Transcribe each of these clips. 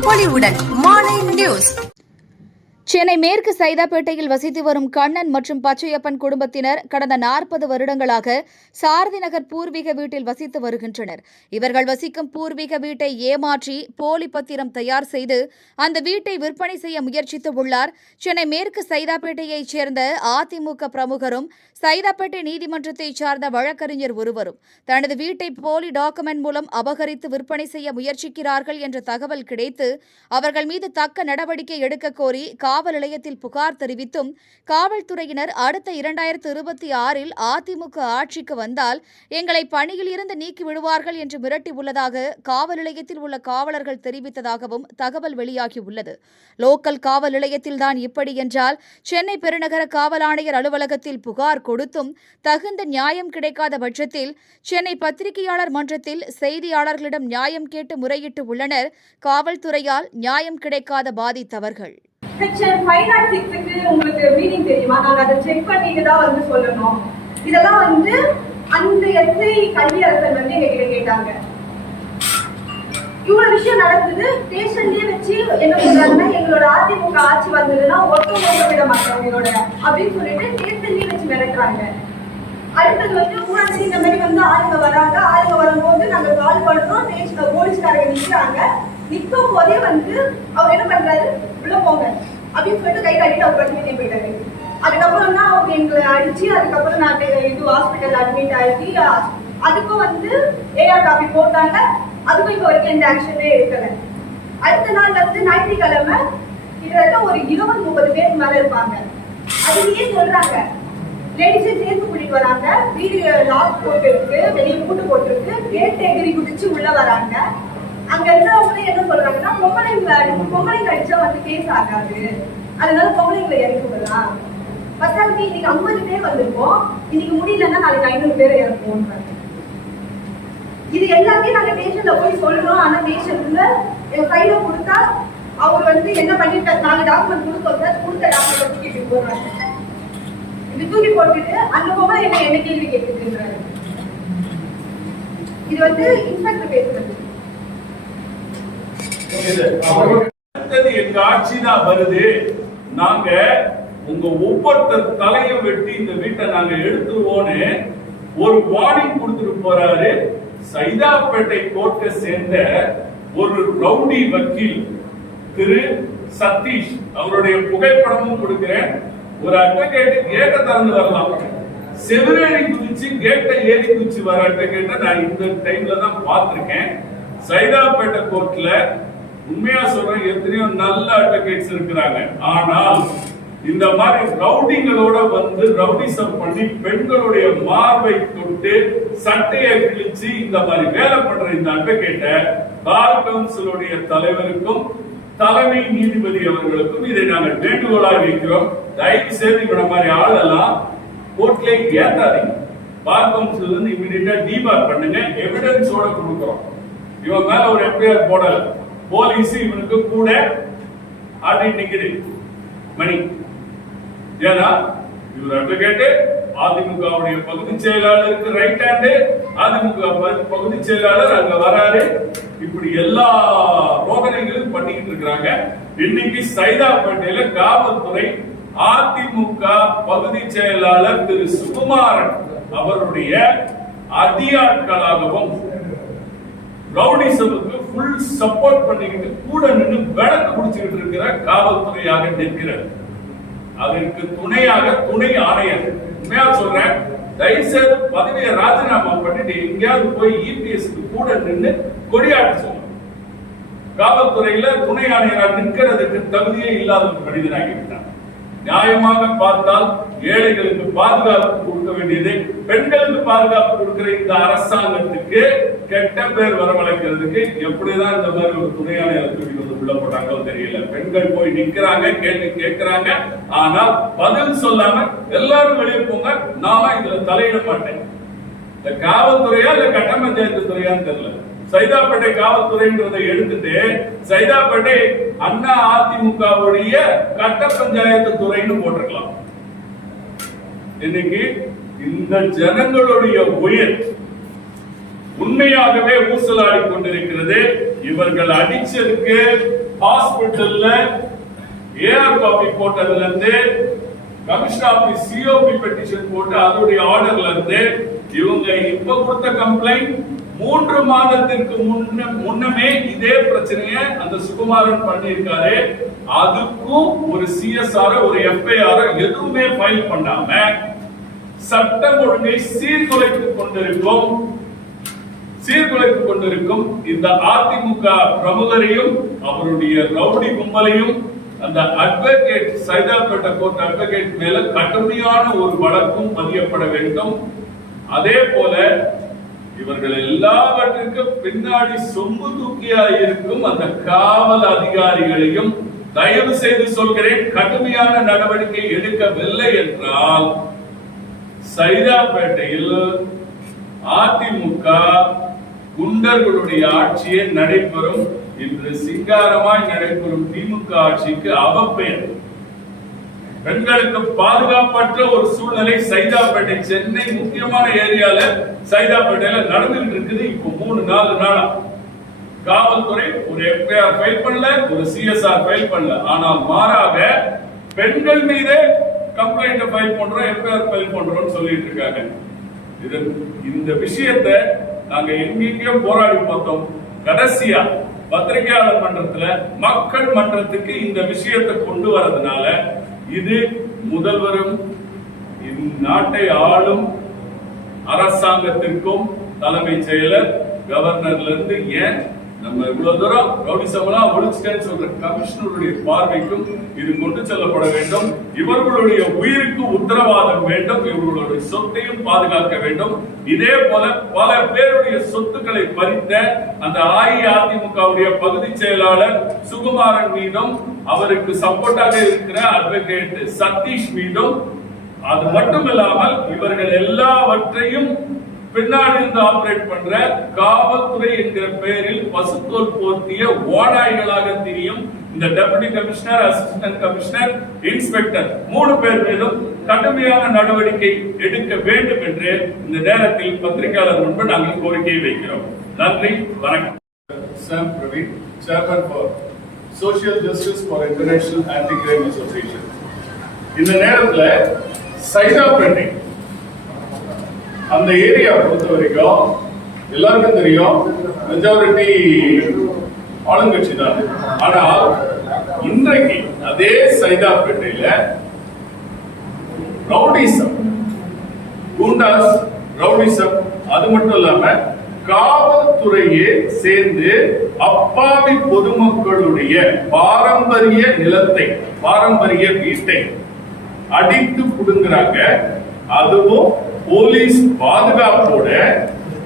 பொலிவுடன் மாலை நியூஸ் சென்னை மேற்கு சைதாப்பேட்டையில் வசித்து வரும் கண்ணன் மற்றும் பச்சையப்பன் குடும்பத்தினர் கடந்த நாற்பது வருடங்களாக சாரதி நகர் பூர்வீக வீட்டில் வசித்து வருகின்றனர். இவர்கள் வசிக்கும் பூர்வீக வீட்டை ஏமாற்றி போலி பத்திரம் தயார் செய்து அந்த வீட்டை விற்பனை செய்ய முயற்சித்து உள்ளார். சென்னை மேற்கு சைதாப்பேட்டையைச் சேர்ந்த அதிமுக பிரமுகரும் சைதாப்பேட்டை நீதிமன்றத்தைச் சார்ந்த வழக்கறிஞர் ஒருவரும் தனது வீட்டை போலி டாக்குமெண்ட் மூலம் அபகரித்து விற்பனை செய்ய முயற்சிக்கிறார்கள் என்ற தகவல் கிடைத்து அவர்கள் மீது தக்க நடவடிக்கை எடுக்க கோரி காவல் காவல் நிலையத்தில் புகார் தெரிவித்தும் காவல்துறையினர் அடுத்த இரண்டாயிரத்து இருபத்தி ஆறில் அதிமுக ஆட்சிக்கு வந்தால் எங்களை பணியில் இருந்து நீக்கி விடுவார்கள் என்று மிரட்டியுள்ளதாக காவல் நிலையத்தில் உள்ள காவலர்கள் தெரிவித்ததாகவும் தகவல் வெளியாகியுள்ளது. லோக்கல் காவல் நிலையத்தில்தான் இப்படி என்றால் சென்னை பெருநகர காவல் ஆணையர் அலுவலகத்தில் புகார் கொடுத்தும் தகுந்த நியாயம் கிடைக்காத பட்சத்தில் சென்னை பத்திரிகையாளர் மன்றத்தில் செய்தியாளர்களிடம் நியாயம் கேட்டு முறையிட்டு உள்ளனர். காவல்துறையால் நியாயம் கிடைக்காத பாதித்தவர்கள். செக்ஷன் ஃபைவ் நாட் சிக்ஸுக்கு உங்களுக்கு மீனிங் தெரியுமா? நாங்க அதை செக் பண்ணிட்டு தான் வந்து சொல்லணும். இதெல்லாம் வந்து அந்த எஸ்ஐ கல்வியரசர் வந்து எங்ககிட்ட கேட்டாங்க. இவ்வளவு விஷயம் நடந்தது ஸ்டேஷன்லயே வச்சு என்ன சொல்றாங்கன்னா எங்களோட அதிமுக ஆட்சி வந்ததுன்னா ஒட்ட ஒருத்த விட மாட்டோம் உங்களோட அப்படின்னு சொல்லிட்டு ஸ்டேஷன்லயே வச்சு மிரட்டுறாங்க. அடுத்தது வந்து ஊராட்சி இந்த மாதிரி வந்து ஆளுங்க வராங்க. ஆளுங்க வரும்போது நாங்க கால் பண்றோம் ஸ்டேஷன் போலீஸ்காரங்க நிக்கிறாங்க. நிற்கும் போதே வந்து அவர் என்ன பண்றாரு? உள்ள போங்க. அப்படின்னு சொல்லிட்டு கை காட்டிட்டு அவர் பட்டு போயிட்டாரு அதுக்கப்புறம் தான் அவங்க எங்களை அடிச்சு அதுக்கப்புறம் நான் இது ஹாஸ்பிட்டல் அட்மிட் ஆகி அதுக்கும் வந்து ஏஆர் காப்பி போட்டாங்க. அதுக்கும் இப்போ வரைக்கும் எந்த ஆக்ஷனே எடுக்கல. அடுத்த நாள் வந்து ஞாயிற்றுக்கிழமை கிட்டத்தட்ட ஒரு இருபது முப்பது பேர் மேல இருப்பாங்க. அதுலயே சொல்றாங்க. லேடிஸே சேர்த்து கூட்டிட்டு வராங்க. வீடு லாக் போட்டு இருக்கு வெளியே மூட்டு போட்டு இருக்கு கேட் எகிரி குதிச்சு உள்ள வராங்க. அங்க இருக்கிறவங்க என்ன சொல்றாங்கன்னா பொம்பளைங்க பொம்பளைங்க அடிச்சா வந்து கேஸ் ஆகாது. அதனால பொம்பளைங்களை இறக்கி விடலாம். பத்தாவதுக்கு இன்னைக்கு ஐம்பது பேர் வந்திருக்கோம். இன்னைக்கு முடியலன்னா நாளைக்கு ஐநூறு பேர் இறக்குவோம் இது எல்லாத்தையும் நாங்க ஸ்டேஷன்ல போய் சொல்றோம். ஆனா நேஷன்ல என் கையில கொடுத்தா அவர் வந்து என்ன பண்ணிட்டு நாங்க டாக்குமெண்ட் கொடுத்தோம் சார் கொடுத்த டாக்குமெண்ட் தூக்கிட்டு போறாங்க இது தூக்கி போட்டுட்டு அந்த பொம்பளை என்ன என்ன கேள்வி கேட்டுருக்காரு இது வந்து இன்ஸ்பெக்டர் பேசுறது. அடுத்தது எங்க ஆட்சி தான் வருது. நாங்க உங்க ஒவ்வொருத்தர் தலையும் வெட்டி இந்த வீட்டை நாங்க எடுத்துருவோம்னு ஒரு வார்னிங் கொடுத்துட்டு போறாரு. சைதாப்பேட்டை கோர்ட்டை சேர்ந்த ஒரு ரவுடி வக்கீல் திரு சதீஷ். அவருடைய புகைப்படமும் கொடுக்கிறேன். ஒரு அட்வொகேட் கேட்டை திறந்து வரலாம். செவிரேடி குதிச்சு கேட்டை ஏறி குதிச்சு வர அட்வொகேட்டை நான் இந்த டைம்ல தான் பார்த்திருக்கேன். சைதாப்பேட்டை கோர்ட்ல உண்மையா சொல்றேன் எத்தனையோ நல்ல அட்வொகேட்ஸ் இருக்கிறாங்க. ஆனால் இந்த மாதிரி ரவுடிங்களோட வந்து ரவுடிசம் பண்ணி பெண்களுடைய மார்பை தொட்டு சட்டையை கிழிச்சு இந்த மாதிரி வேலை பண்ற இந்த அட்வொகேட்டை பார் கவுன்சிலுடைய தலைவருக்கும் தலைமை நீதிபதி அவர்களுக்கும் இதை நாங்கள் வேண்டுகோளாக வைக்கிறோம். தயவு செய்து இவன மாதிரி ஆளெல்லாம் கோர்ட்ல ஏத்தாதீங்க. பார் கவுன்சில் இருந்து இமீடியட்டா டிபார் பண்ணுங்க எவிடன்ஸோட கொடுக்குறோம். இவன் மேல ஒரு எஃப்ஐஆர் போடல. போலீஸ் இவனுக்கு கூட ஆடி நிக்குது. மணி. ஏன்னா இவர் அட்வொகேட்டு அதிமுகவுடைய பகுதி செயலாளருக்கு ரைட் ஹேண்டு அதிமுக பகுதி செயலாளர் அங்க வராரு. இப்படி எல்லா ரோதனைகளும் பண்ணிக்கிட்டு இருக்கிறாங்க. இன்னைக்கு சைதாப்பேட்டையில காவல்துறை அதிமுக பகுதி செயலாளர் திரு சுகுமாரன் அவருடைய அதியாட்களாகவும் ரவுடிசமுக்கு ஃபுல் சப்போர்ட் பண்ணிக்கிட்டு கூட நின்று விளக்கு குடிச்சுக்கிட்டு இருக்கிற காவல்துறையாக நிற்கிறது. அதற்கு துணையாக துணை ஆணையர் உண்மையா சொல்றேன் தயவு செய்து பதவியை ராஜினாமா பண்ணிட்டு எங்கேயாவது போய் இபிஎஸ்க்கு கூட நின்று கொடியாட்ட சொல்லுங்க காவல்துறையில துணை ஆணையரா நிற்கிறதுக்கு தகுதியே இல்லாத மனிதனாகிவிட்டார் நியாயமாக பார்த்தால் ஏழைகளுக்கு பாதுகாப்பு கொடுக்க வேண்டியது பெண்களுக்கு பாதுகாப்பு கொடுக்கிற இந்த அரசாங்கத்துக்கு கெட்ட பேர் வரவழைக்கிறதுக்கு எப்படிதான் இந்த மாதிரி ஒரு துணையான ஆணையர் வந்து உள்ள போட்டாங்களோ தெரியல. பெண்கள் போய் நிக்கிறாங்க கேட்டு கேட்கிறாங்க. ஆனால் பதில் சொல்லாம எல்லாரும் வெளியே போங்க நாம இதுல தலையிட மாட்டேன். இந்த காவல்துறையா இல்ல கட்ட பஞ்சாயத்து துறையான்னு தெரியல. சைதாப்பேட்டை காவல்துறைன்றதை எடுத்துட்டு சைதாப்பேட்டை அண்ணா அதிமுகவுடைய கட்ட பஞ்சாயத்து துறைன்னு போட்டிருக்கலாம். இன்னைக்கு இந்த ஜனங்களுடைய உயிர் உண்மையாகவே ஊசலாடி கொண்டிருக்கிறது. இவர்கள் அடிச்சதுக்கு ஹாஸ்பிட்டல்ல ஏஆர் காப்பி போட்டதுல இருந்து கமிஷனர் ஆபீஸ் சிஓபி பெட்டிஷன் போட்டு அதோடைய ஆர்டர்ல இருந்து இவங்க இப்ப கொடுத்த கம்ப்ளைண்ட் மூன்று மாதத்திற்கு முன்ன முன்னமே இதே பிரச்சனைய அந்த சுகுமாரன் பண்ணியிருக்காரு. அதுக்கும் ஒரு சிஎஸ்ஆர் ஒரு எஃப்ஐஆர் எதுவுமே ஃபைல் பண்ணாம சட்டம் ஒழுங்கை சீர்குலைத்துக் கொண்டிருக்கும் சீர்குலைத்துக் கொண்டிருக்கும் இந்த அதிமுக பிரமுகரையும் அவருடைய ரவுடி கும்பலையும் அந்த அட்வொகேட் சைதாப்பேட்டை கோர்ட் அட்வொகேட் மேல கடுமையான ஒரு வழக்கும் பதியப்பட வேண்டும். அதே போல இவர்கள் எல்லாவற்றிற்கும் பின்னாடி சொம்பு தூக்கியா இருக்கும் அந்த காவல் அதிகாரிகளையும் தயவு செய்து சொல்கிறேன் கடுமையான நடவடிக்கை எடுக்கவில்லை என்றால் சைதாப்பேட்டையில் அதிமுக குண்டர்களுடைய ஆட்சியே நடைபெறும். இன்று சிங்காரமாய் நடைபெறும் திமுக ஆட்சிக்கு அவப்பெயர். பெண்களுக்கு பாதுகாப்பற்ற ஒரு சூழ்நிலை. சைதாப்பேட்டை சென்னை முக்கியமான ஏரியால சைதாப்பேட்டையில நடந்துகிட்டு இருக்குது. இப்போ மூணு நாலு நாளா காவல்துறை ஒரு எஃப்ஐஆர் ஃபைல் பண்ணல ஒரு சிஎஸ்ஆர் ஃபைல் பண்ணல. ஆனால் மாறாக பெண்கள் மீதே கம்ப்ளைண்ட் ஃபைல் பண்றோம் எஃப்ஐஆர் ஃபைல் பண்றோம்னு சொல்லிட்டு இருக்காங்க. இது இந்த விஷயத்தை நாங்க எங்கெங்கயோ போராடி பார்த்தோம். கடைசியா பத்திரிகையாளர் மன்றத்துல மக்கள் மன்றத்துக்கு இந்த விஷயத்தை கொண்டு வரதுனால இது முதல்வரும் இந்நாட்டை ஆளும் அரசாங்கத்திற்கும் தலைமைச் செயலர் கவர்னர்ல இருந்து ஏன் நம்ம இவ்வளவு தூரம் ரவுடிசமெல்லாம் ஒழிச்சிட்டேன்னு சொல்ற கமிஷனருடைய பார்வைக்கும் இது கொண்டு செல்லப்பட வேண்டும். இவர்களுடைய உயிருக்கு உத்தரவாதம் வேண்டும். இவர்களுடைய சொத்தையும் பாதுகாக்க வேண்டும். இதே போல பல பேருடைய சொத்துக்களை பறித்த அந்த அஇஅதிமுகவுடைய பகுதி செயலாளர் சுகுமாரன் மீதும் அவருக்கு சப்போர்ட்டாக இருக்கிற அட்வொகேட் சதீஷ் மீதும் அது மட்டும் இல்லாமல் இவர்கள் எல்லாவற்றையும் பின்னாடி இருந்து ஆபரேட் பண்ற காவல்துறை என்கிற பெயரில் பசுத்தோல் போர்த்திய ஓடாய்களாக தெரியும் இந்த deputy commissioner assistant commissioner inspector மூணு பேர் மீதும் கடுமையான நடவடிக்கை எடுக்க வேண்டும் என்று இந்த நேரத்தில் பத்திரிகையாளர் முன்பு நாங்கள் கோரிக்கை வைக்கிறோம். நன்றி வணக்கம். Sam Praveen chairman for social justice for international anti crime association இந்த நேரத்துல பெண்டிங் அந்த ஏரியா பொறுத்த வரைக்கும் எல்லாருக்கும் தெரியும் மெஜாரிட்டி ஆளுங்கட்சி தான். ஆனால் இன்றைக்கு அதே சைதாப்பேட்டையில ரவுடிசம் குண்டாஸ் ரவுடிசம் அது மட்டும் இல்லாம காவல்துறையே சேர்ந்து அப்பாவி பொதுமக்களுடைய பாரம்பரிய நிலத்தை பாரம்பரிய வீட்டை அடித்து புடுங்குறாங்க. அதுவும் போலீஸ் பாதுகாப்போட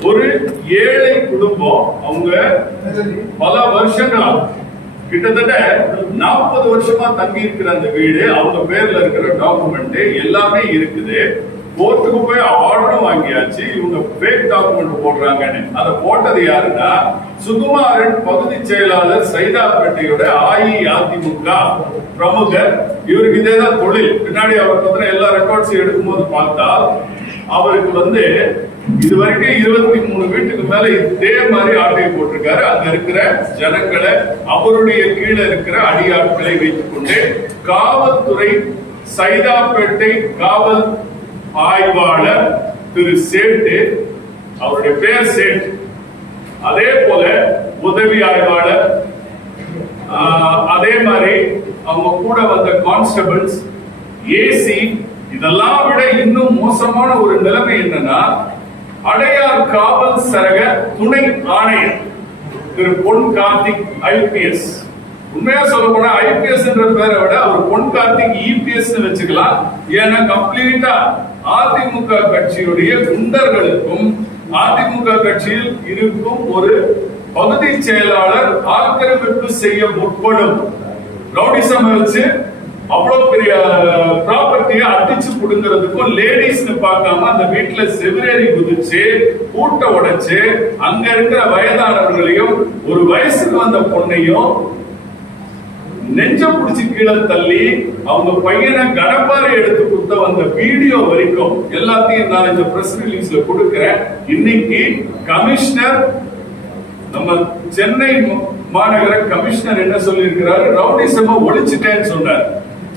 ஒரு ஏழை குடும்பம் அவங்க பல வருஷங்களா கிட்டத்தட்ட நாற்பது வருஷமா தங்கி இருக்கிற அந்த வீடு அவங்க பேர்ல இருக்கிற டாக்குமெண்ட் எல்லாமே இருக்குது. கோர்ட்டுக்கு போய் ஆர்டரும் வாங்கியாச்சு இவங்க பேக் டாக்குமெண்ட் போடுறாங்கன்னு. அதை போட்டது யாருன்னா சுகுமாரன் பகுதி செயலாளர் சைதாப்பேட்டையோட அஇஅதிமுக பிரமுகர். இவருக்கு இதேதான் தொழில். பின்னாடி அவர் பத்தின எல்லா ரெக்கார்ட்ஸையும் எடுக்கும்போது பார்த்தா அவருக்கு வந்து இது வரைக்கும் இருபத்தி மூணு வீட்டுக்கு மேல இதே மாதிரி ஆட்டையை போட்டிருக்காரு. அங்க இருக்கிற ஜனங்களை அவருடைய கீழே இருக்கிற அடியாட்களை வைத்துக் கொண்டு காவல்துறை சைதாப்பேட்டை காவல் ஆய்வாளர் திரு சேட்டு அவருடைய பேர் சேட் அதே போல உதவி ஆய்வாளர் அதே மாதிரி அவங்க கூட வந்த கான்ஸ்டபிள்ஸ் ஏசி இதெல்லாம் விட இன்னும் மோசமான ஒரு நிலைமை என்னன்னா அடையார் காவல் சரக துணை ஆணையர் திரு பொன் கார்த்திக் ஐபிஎஸ். உண்மையா சொல்ல போனா ஐபிஎஸ் என்ற பேரை விட அவர் பொன் கார்த்திக் இபிஎஸ் வச்சுக்கலாம். ஏன்னா கம்ப்ளீட்டா அதிமுக கட்சியுடைய குண்டர்களுக்கும் அதிமுக கட்சியில் இருக்கும் ஒரு பகுதி செயலாளர் ஆக்கிரமிப்பு செய்ய முற்படும். ரவுடிசம் வச்சு அவ்வளவு பெரிய ப்ராப்பர்ட்டியை அடிச்சு புடுங்கிறதுக்கும் லேடிஸ்னு பார்க்காம அந்த வீட்டுல செவிரேறி குதிச்சு கூட்ட உடைச்சு அங்க இருக்கிற வயதானவர்களையும் ஒரு வயசுக்கு வந்த பொண்ணையும் நெஞ்ச புடிச்சு கீழே தள்ளி அவங்க பையனை கடப்பாறை எடுத்து குத்த வந்த வீடியோ வரைக்கும் எல்லாத்தையும் நான் இந்த பிரஸ் ரிலீஸ்ல கொடுக்கிறேன். இன்னைக்கு கமிஷனர் நம்ம சென்னை மாநகர கமிஷனர் என்ன சொல்லியிருக்கிறாரு? ரவுடிசம ஒழிச்சிட்டேன்னு சொன்னார்.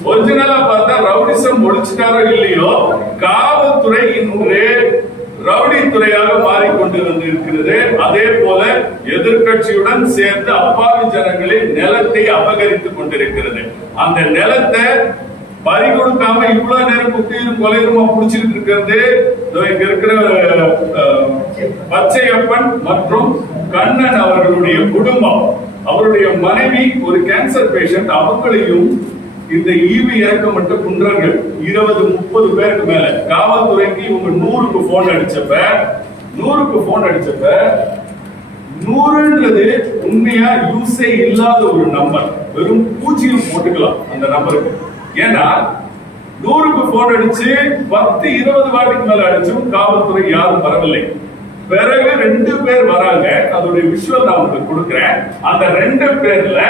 ஒரிஜினலா பார்த்தா ரவுடிசம் ஒழிச்சிட்டாரோ இல்லையோ காவல்துறை இன்று ரவுடி துறையாக மாறிக்கொண்டு வந்திருக்கிறது அதே போல எதிர்கட்சியுடன் சேர்ந்து அப்பாவி ஜனங்களின் நிலத்தை அபகரித்துக் கொண்டிருக்கிறது. அந்த நிலத்தை பறி கொடுக்காம இவ்வளவு நேரம் குத்தியும் கொலையுமா புடிச்சிட்டு இருக்கிறது? இங்க இருக்கிற அஹ், பச்சையப்பன் மற்றும் கண்ணன் அவர்களுடைய குடும்பம். அவருடைய மனைவி ஒரு கேன்சர் பேஷண்ட் அவங்களையும் இந்த ஈவி இறக்க மட்டும் குன்றங்கள் இருபது முப்பது பேருக்கு மேல. காவல்துறைக்கு இவங்க நூறுக்கு போன் அடிச்சப்ப நூறுக்கு போன் அடிச்சப்ப நூறுன்றது உண்மையா யூஸே இல்லாத ஒரு நம்பர் வெறும் பூஜ்ஜியம் போட்டுக்கலாம் அந்த நம்பருக்கு ஏன்னா நூறுக்கு போன் அடிச்சு பத்து இருபது வாட்டிக்கு மேல அடிச்சும் காவல்துறை யாரும் வரவில்லை. பிறகு ரெண்டு பேர் வராங்க. அதோட விஷயம் நான் உங்களுக்கு கொடுக்குறேன். அந்த ரெண்டு பேர்ல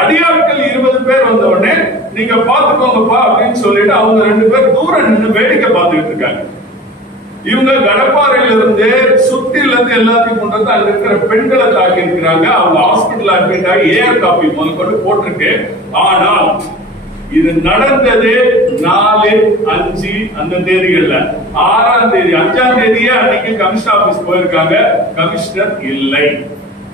அடியாட்கள் இருபது பேர் வந்த உடனே நீங்க பாத்துக்கோங்கப்பா அப்படின்னு சொல்லிட்டு அவங்க ரெண்டு பேர் தூரம் நின்று வேடிக்கை பார்த்துக்கிட்டு இருக்காங்க. இவங்க கடப்பாறையில இருந்து சுத்தில இருந்து எல்லாத்தையும் கொண்டு வந்து அங்க இருக்கிற பெண்களை தாக்கி இருக்கிறாங்க அவங்க ஹாஸ்பிட்டல் அட்மிட் ஏஆர் காப்பி முதற்கொண்டு போட்டிருக்கு. ஆனால் இது நடந்தது நாலு அஞ்சு அந்த தேதிகள்ல. ஆறாம் தேதி அஞ்சாம் தேதியே அன்னைக்கு கமிஷனர் ஆபீஸ் போயிருக்காங்க. கமிஷனர் இல்லை.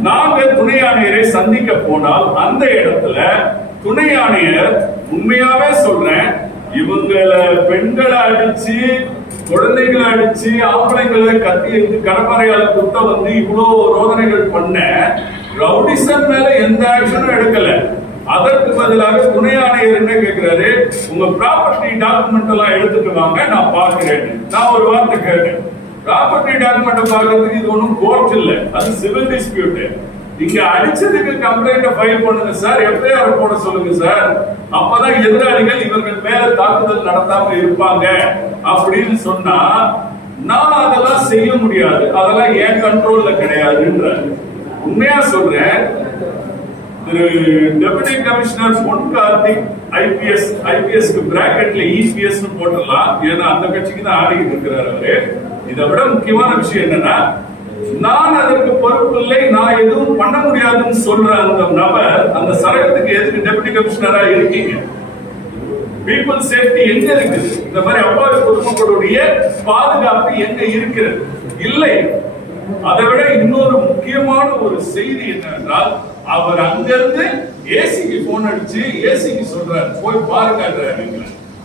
நாங்க துணை ஆணையரை சந்திக்க போனால் அந்த இடத்துல துணை ஆணையர் உண்மையாவே சொல்றேன் இவங்களை பெண்களை அடிச்சு குழந்தைகளை அடிச்சு ஆம்பளைங்களை கத்தி எடுத்து கடற்கரையால குத்த வந்து இவ்வளவு ரோதனைகள் பண்ண ரவுடிசன் மேல எந்த ஆக்ஷனும் எடுக்கல. அதற்கு பதிலாக துணை ஆணையர் என்ன கேட்கிறாரு உங்க ப்ராப்பர்ட்டி டாக்குமெண்ட் எல்லாம் எடுத்துட்டு வாங்க நான் பார்க்கிறேன். நான் ஒரு வார்த்தை கேட்டேன். ப்ராப்பர்ட்டி டாக்குமெண்ட் பாக்குறதுக்கு இது ஒண்ணும் கோர்ட் இல்ல. அது சிவில் டிஸ்பியூட் இங்க அடிச்சதுக்கு கம்ப்ளைண்ட் ஃபைல் பண்ணுங்க சார் எஃப்ஐஆர் போட சொல்லுங்க சார் அப்பதான் எதிராளிகள் இவர்கள் மேல தாக்குதல் நடத்தாம இருப்பாங்க. அப்படின்னு சொன்னா நான் அதெல்லாம் செய்ய முடியாது. அதெல்லாம் என் கண்ட்ரோல்ல கிடையாதுன்ற உண்மையா சொல்றேன். திரு deputy commissioner Pon Karthik IPS ஐபிஎஸ்க்கு பிராக்கெட்ல இபிஎஸ் போட்டுடலாம். ஏன்னா அந்த கட்சிக்கு தான் ஆடிக்கிட்டு இருக்கிறார் அவரு. இதை விட முக்கியமான விஷயம் என்னன்னா நான் அதற்கு பொறுப்பு இல்லை நான் எதுவும் பண்ண முடியாதுன்னு சொல்ற அந்த நபர் அந்த சரகத்துக்கு எதுக்கு டெபுட்டி கமிஷனரா இருக்கீங்க? பீப்புள் சேஃப்டி எங்க இருக்குது? இந்த மாதிரி அப்பாவி குடும்பங்களுடைய பாதுகாப்பு எங்க இருக்கிறது? இல்லை. அதை விட இன்னொரு முக்கியமான ஒரு செய்தி என்னவென்றால் அவர் அங்கிருந்து ஏசிக்கு போன் அடிச்சு ஏசிக்கு சொல்றாரு போய் பாருங்க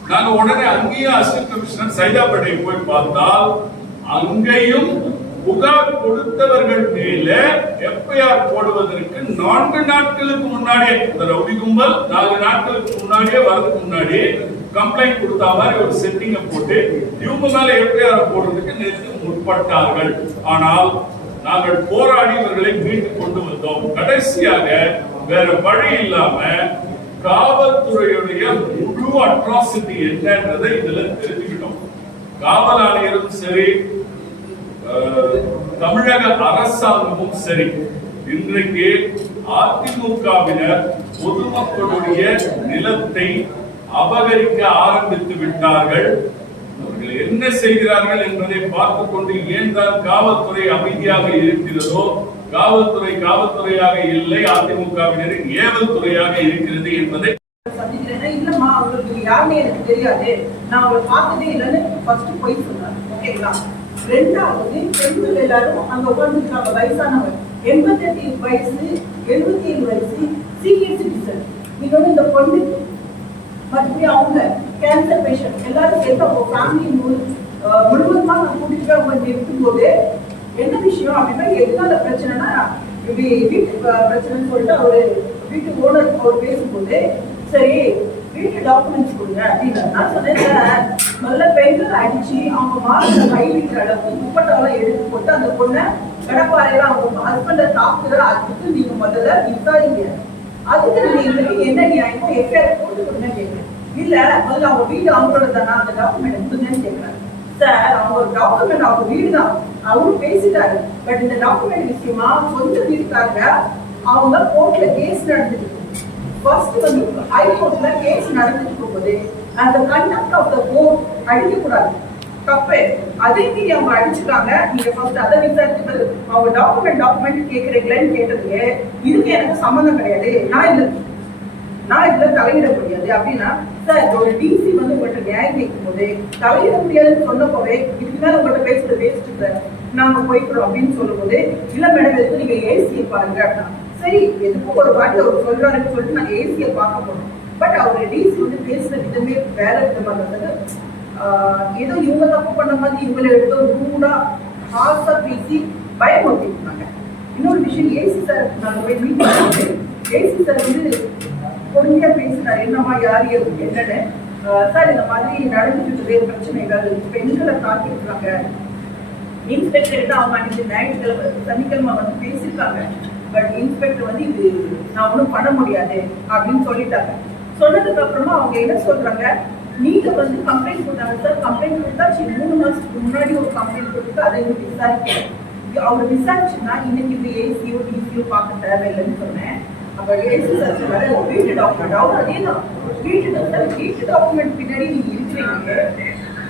நாங்க உடனே அங்கேயும் அசிஸ்டன்ட் கமிஷனர் சைதாப்பேட்டையை போய் பார்த்தால் அங்கேயும் புகார் கொடுத்தவர்கள் மேல எஃப்ஐஆர் போடுவதற்கு நான்கு நாட்களுக்கு முன்னாடியே இந்த ரவுடி கும்பல் நாலு நாட்களுக்கு முன்னாடியே வரதுக்கு முன்னாடி கம்ப்ளைண்ட் கொடுத்த மாதிரி ஒரு செட்டிங்க போட்டு இவங்க மேல எஃப்ஐஆர் போடுறதுக்கு நேற்று முற்பட்டார்கள். ஆனால் நாங்கள் போராடி இவர்களை மீட்டு கொண்டு வந்தோம். கடைசியாக வேற வழி இல்லாம காவல்துறையுடைய முழு அட்ராசிட்டி என்னன்றதை இதுல தெரிஞ்சுக்கிட்டோம். காவல் ஆணையரும் சரி தமிழக அரசாங்கமும் சரி இன்றைக்கு அதிமுகவினர் பொதுமக்களுடைய நிலத்தை அபகரிக்க ஆரம்பித்து விட்டார்கள். அவர்கள் என்ன செய்கிறார்கள் என்பதை பார்த்துக் கொண்டு ஏன் தான் காவல்துறை அமைதியாக இருக்கிறதோ காவல்துறை காவல்துறையாக இல்லை அதிமுகவினர் ஏவல் துறையாக இருக்கிறது என்பதை யாருமே இல்லம்மா அவங்களுக்கு எனக்கு தெரியாது. நான் அவளை பார்த்ததே இல்லைன்னு ஃபர்ஸ்ட் போய் சொன்னாங்க ஓகேங்களா? ரெண்டாவது பெண்கள் எல்லாரும் அங்க உட்கார்ந்துருக்காங்க வயசானவர் எண்பத்தெட்டு வயசு எழுபத்தி ஏழு வயசு சீனியர் சிட்டிசன் இதோட இந்த பொண்ணு மறுபடியும் அவங்க கேன்சர் பேஷண்ட் எல்லாரும் சேர்த்து அவங்க ஃபேமிலி முழுவதுமா நான் கூட்டிட்டு அவங்க இருக்கும்போது என்ன விஷயம் அப்படின்னா எதனால பிரச்சனைனா இப்படி வீட்டு பிரச்சனைன்னு சொல்லிட்டு அவரு வீட்டு ஓனர் அவர் பேசும்போது சரி வீட்டு டாக்குமெண்ட்ஸ் கொடுங்க அப்படின்னு நான் சொன்னேன் சார் முதல்ல பெண்கள் அடிச்சு அவங்க மார்க்ல கை வைக்கிற அளவுக்கு துப்பட்டாவெல்லாம் எடுத்து போட்டு அந்த பொண்ணை கடப்பாறையில அவங்க ஹஸ்பண்ட தாக்குற அதுக்கு நீங்க முதல்ல விசாரிங்க. அதுக்கு நீங்க எங்களுக்கு என்ன நியாயமோ எஃப்ஐஆர் போட்டு கொடுங்க கேட்குறேன் இல்ல முதல்ல அவங்க வீடு அவங்களோட தானே அந்த டாக்குமெண்ட் கொடுங்கன்னு கேட்கிறேன் சார் அவங்க டாக்குமெண்ட் அவங்க வீடு தான் அவரும் பேசிட்டாரு. பட் இந்த டாக்குமெண்ட் விஷயமா சொந்த வீட்டுக்காக அவங்க கோர்ட்ல கேஸ் நடந்துட்டு ஃபர்ஸ்ட் வந்து ஹைகோர்ட்ல கேஸ் நடந்துட்டு இருக்கும்போது அந்த கண்டக்ட் ஆஃப் த கோர்ட் அடிக்க கூடாது தப்பு. அதே மீறி அவங்க அடிச்சுட்டாங்க. நீங்க ஃபர்ஸ்ட் அதை விசாரிச்சு அவங்க டாக்குமெண்ட் டாக்குமெண்ட் கேட்கறீங்களேன்னு கேட்டதுக்கு இதுக்கு எனக்கு சம்மந்தம் கிடையாது. நான் இல்ல நான் இதுல தலையிட முடியாது. அப்படின்னா சார் ஒரு டிசி வந்து உங்கள்கிட்ட நியாயம் கேட்கும் போது தலையிட முடியாதுன்னு சொன்ன சொன்னப்போவே இதுக்கு மேல உங்கள்கிட்ட பேசுறது வேஸ்ட் சார் நாங்க போய்க்கிறோம் அப்படின்னு சொல்லும்போது இல்ல மேடம் எதுக்கு நீங்க ஏசி பாருங்க அப்படின்னா சரி எதுக்கும் ஒரு பாட்டு அவர் சொல்றாருன்னு சொல்லிட்டு நாங்க ஏசியை பார்க்க போறோம் பட் அவர் டிசி வந்து பேசுற விதமே வேற விதமா இருந்தது. ஆஹ் ஏதோ இவங்க தப்பு பண்ண மாதிரி இவங்களை எடுத்து ரூடா ஹார்ஸா பேசி பயமுறுத்திருந்தாங்க இன்னொரு விஷயம் ஏசி சார் நாங்க போய் மீட் பண்ணுவோம் ஏசி சார் வந்து பொறுமையா பேசினார் என்னம்மா யார் என்னன்னு. ஆஹ் சார் இந்த மாதிரி நடந்துட்டு பிரச்சனை பிரச்சனைகள் பெண்களை தாக்கியிருக்காங்க இன்ஸ்பெக்டர் அவங்க அன்னைக்கு ஞாயிற்றுக்கிழமை சனிக்கிழமை வந்து பேசியிருக்காங்க. பட் இன்ஸ்பெக்டர் வந்து இது நான் ஒன்றும் பண்ண முடியாது அப்படின்னு சொல்லிட்டாங்க. சொன்னதுக்கு அப்புறமா அவங்க என்ன சொல்றாங்க? நீங்க வந்து கம்ப்ளைண்ட் கொடுத்தாங்க சார் கம்ப்ளைண்ட் கொடுத்தா மூணு மாசத்துக்கு முன்னாடி ஒரு கம்ப்ளைண்ட் கொடுத்து அதை வந்து விசாரிக்கிறேன் அவர் விசாரிச்சுன்னா இன்னைக்கு இது ஏசியோ டிசியோ பார்க்க தேவையில்லைன்னு சொன்னேன். அப்ப ஏசி சார் சொன்னாரு வீட்டு டாக்குமெண்ட் அவர் அதே தான். வீட்டு வீட்டு டாக்குமெண்ட் பின்னாடி நீங்க இருக்கிறீங்க.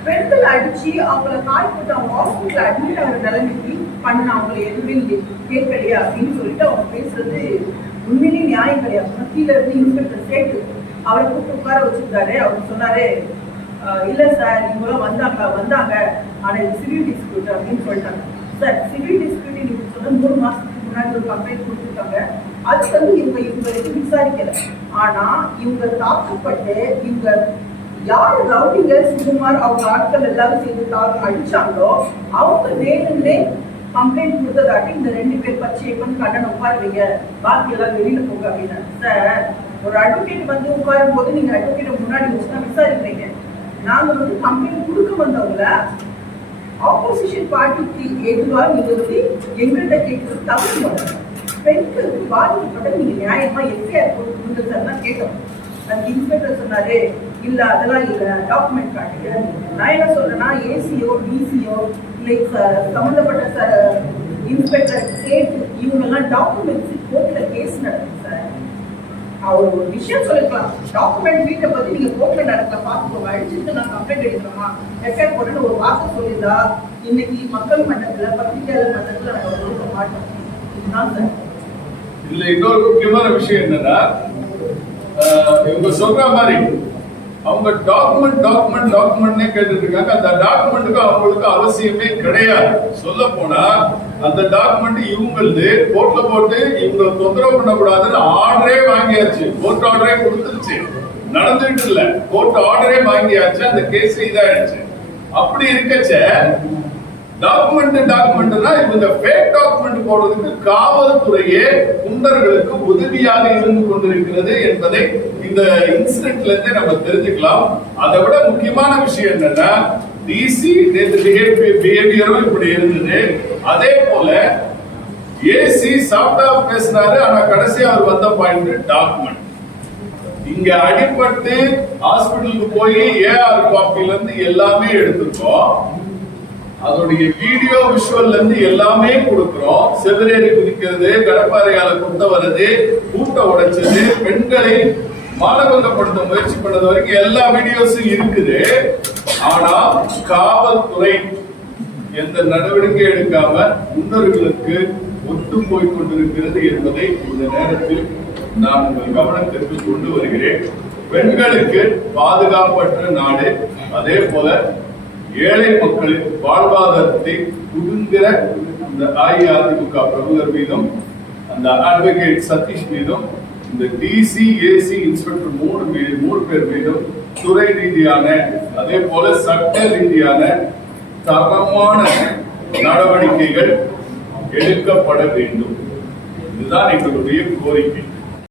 பெண்கள் அடிச்சு அவங்கள காய் போட்டு அவங்க ஹாஸ்பிட்டல் அட்மிட் ஆகிற நிலைமைக்கு பண்ண அவங்களை எதுவுமே கேட்கலையா அப்படின்னு சொல்லிட்டு அவங்க பேசுறது உண்மையிலேயே நியாயம் கிடையாது. கீழே இருந்து இன்ஸ்பெக்டர் சேர்த்து அவரை கூப்பிட்டு உட்கார வச்சிருக்காரு. அவர் சொன்னாரு "ஆஹ் இல்ல சார் இவங்களும் வந்தாங்க வந்தாங்க. ஆனா இது சிவில் டிஸ்பியூட் அப்படின்னு சொல்லிட்டாங்க. சார் சிவில் டிஸ்பியூட் நீங்க சொன்ன மூணு மாசத்துக்கு முன்னாடி ஒரு கம்ப்ளைண்ட் கொடுத்துருக்காங்க. அது வந்து இவங்க இவங்க விசாரிக்கல. ஆனா இவங்க தாக்கப்பட்டு இவங்க யார் ரவுடிங்க சுகுமார் அவங்க ஆட்கள் எல்லாரும் சேர்ந்து தாக்க அடிச்சாங்களோ அவங்க வேணும்னே கம்ப்ளைண்ட் கொடுத்ததாட்டி இந்த ரெண்டு பேர் பச்சையப்பன் கண்ணன் உட்காருவீங்க. பாக்கி எல்லாம் வெளியில போங்க அப்படின்னு. சார் ஒரு அட்வொகேட் வந்து உட்காரும் போது நீங்க அட்வொகேட் முன்னாடி வச்சு விசாரிக்கிறீங்க. நாங்க வந்து கம்ப்ளைண்ட் கொடுக்க வந்தவங்கள ஆப்போசிஷன் பார்ட்டிக்கு எதுவாக நீங்க வந்து எங்கள்கிட்ட கேட்கறது தவறு பெண்களுக்கு பாதிக்கப்பட்ட நீங்க நியாயமா எஃப்ஐஆர் கொடுங்க சார் தான் கேட்டோம் அந்த இன்ஸ்பெக்டர் சொன்னாரு இல்ல அதெல்லாம் இல்ல. டாக்குமெண்ட் காட்டுங்க. நான் என்ன சொல்றேன்னா ஏசியோ டிசியோ லைக் சம்மந்தப்பட்ட சார் இன்ஸ்பெக்டர் ஸ்டேட் இவங்கெல்லாம் டாக்குமெண்ட்ஸ் கோர்ட்டில் கேஸ் நடக்கும் சார் அவர் ஒரு விஷயம் சொல்லிக்கலாம் டாக்குமெண்ட் வீட்டை பற்றி நீங்கள் கோர்ட்டில் நடக்கல பார்த்துக்கோங்க அழிச்சிட்டு நான் கம்ப்ளைண்ட் எடுக்கணுமா எஃப்ஐஆர் போட்டு ஒரு வார்த்தை சொல்லியிருந்தா இன்னைக்கு மக்கள் மன்றத்தில் பத்திரிகையாளர் மன்றத்தில் நாங்கள் கொடுக்க மாட்டோம். இதுதான் சார் இதுல இன்னொரு முக்கியமான விஷயம் என்னன்னா இவங்க சொல்ற மாதிரி அவங்க டாக்குமெண்ட் டாக்குமெண்ட் டாக்குமெண்ட்னே கேட்டுட்டு இருக்காங்க அந்த டாக்குமெண்ட்டுக்கு அவங்களுக்கு அவசியமே கிடையாது. சொல்ல போனா அந்த டாக்குமெண்ட் இவங்களுக்கு கோர்ட்ல போட்டு இவங்க தொந்தரவு பண்ணக்கூடாதுன்னு ஆர்டரே வாங்கியாச்சு. கோர்ட் ஆர்டரே கொடுத்துருச்சு. நடந்துட்டு இல்ல. கோர்ட் ஆர்டரே வாங்கியாச்சு. அந்த கேஸ் இதாயிடுச்சு. அப்படி இருக்கச்ச டாக்குமெண்ட் டாக்குமெண்ட்னா இவங்க ஃபேக் டாக்குமெண்ட் போடுறதுக்கு காவல்துறையே குண்டர்களுக்கு உதவியாக இருந்து கொண்டிருக்கிறது என்பதை இந்த இன்சிடென்ட்ல இருந்தே நம்ம தெரிஞ்சுக்கலாம். அதை விட முக்கியமான விஷயம் என்னன்னா டிசி நேற்று பிஹேவியரும் இப்படி இருந்தது. அதே போல ஏசி சாஃப்டா பேசினாரு ஆனா கடைசி அவர் வந்த பாயிண்ட் டாக்குமெண்ட் இங்க அடிபட்டு ஹாஸ்பிட்டலுக்கு போய் ஏஆர் காப்பில இருந்து எல்லாமே எடுத்துருக்கோம். அதோடைய வீடியோ விஷுவல்ல இருந்து எல்லாமே கொடுக்கிறோம். செவிலேறி குதிக்கிறது கடப்பாறையால குத்த வர்றது கூட்ட உடைச்சது பெண்களை மானபங்கப்படுத்த முயற்சி பண்ணது வரைக்கும் எல்லா வீடியோஸும் இருக்குது. ஆனா காவல்துறை எந்த நடவடிக்கை எடுக்காம முன்னோர்களுக்கு ஒத்து போய் கொண்டிருக்கிறது என்பதை இந்த நேரத்தில் நான் உங்கள் கவனத்திற்கு கொண்டு வருகிறேன். பெண்களுக்கு பாதுகாப்பற்ற நாடு அதே போல ஏழை மக்களின் வாழ்வாதாரத்தை குடுங்கிற இந்த அஇஅதிமுக பிரமுகர் மீதும் அந்த அட்வொகேட் சதீஷ் மீதும் இந்த டிசி ஏசி இன்ஸ்பெக்டர் மூணு மீது மூணு பேர் மீதும் துறை ரீதியான அதே போல சட்ட ரீதியான தரமான நடவடிக்கைகள் எடுக்கப்பட வேண்டும். இதுதான் எங்களுடைய கோரிக்கை.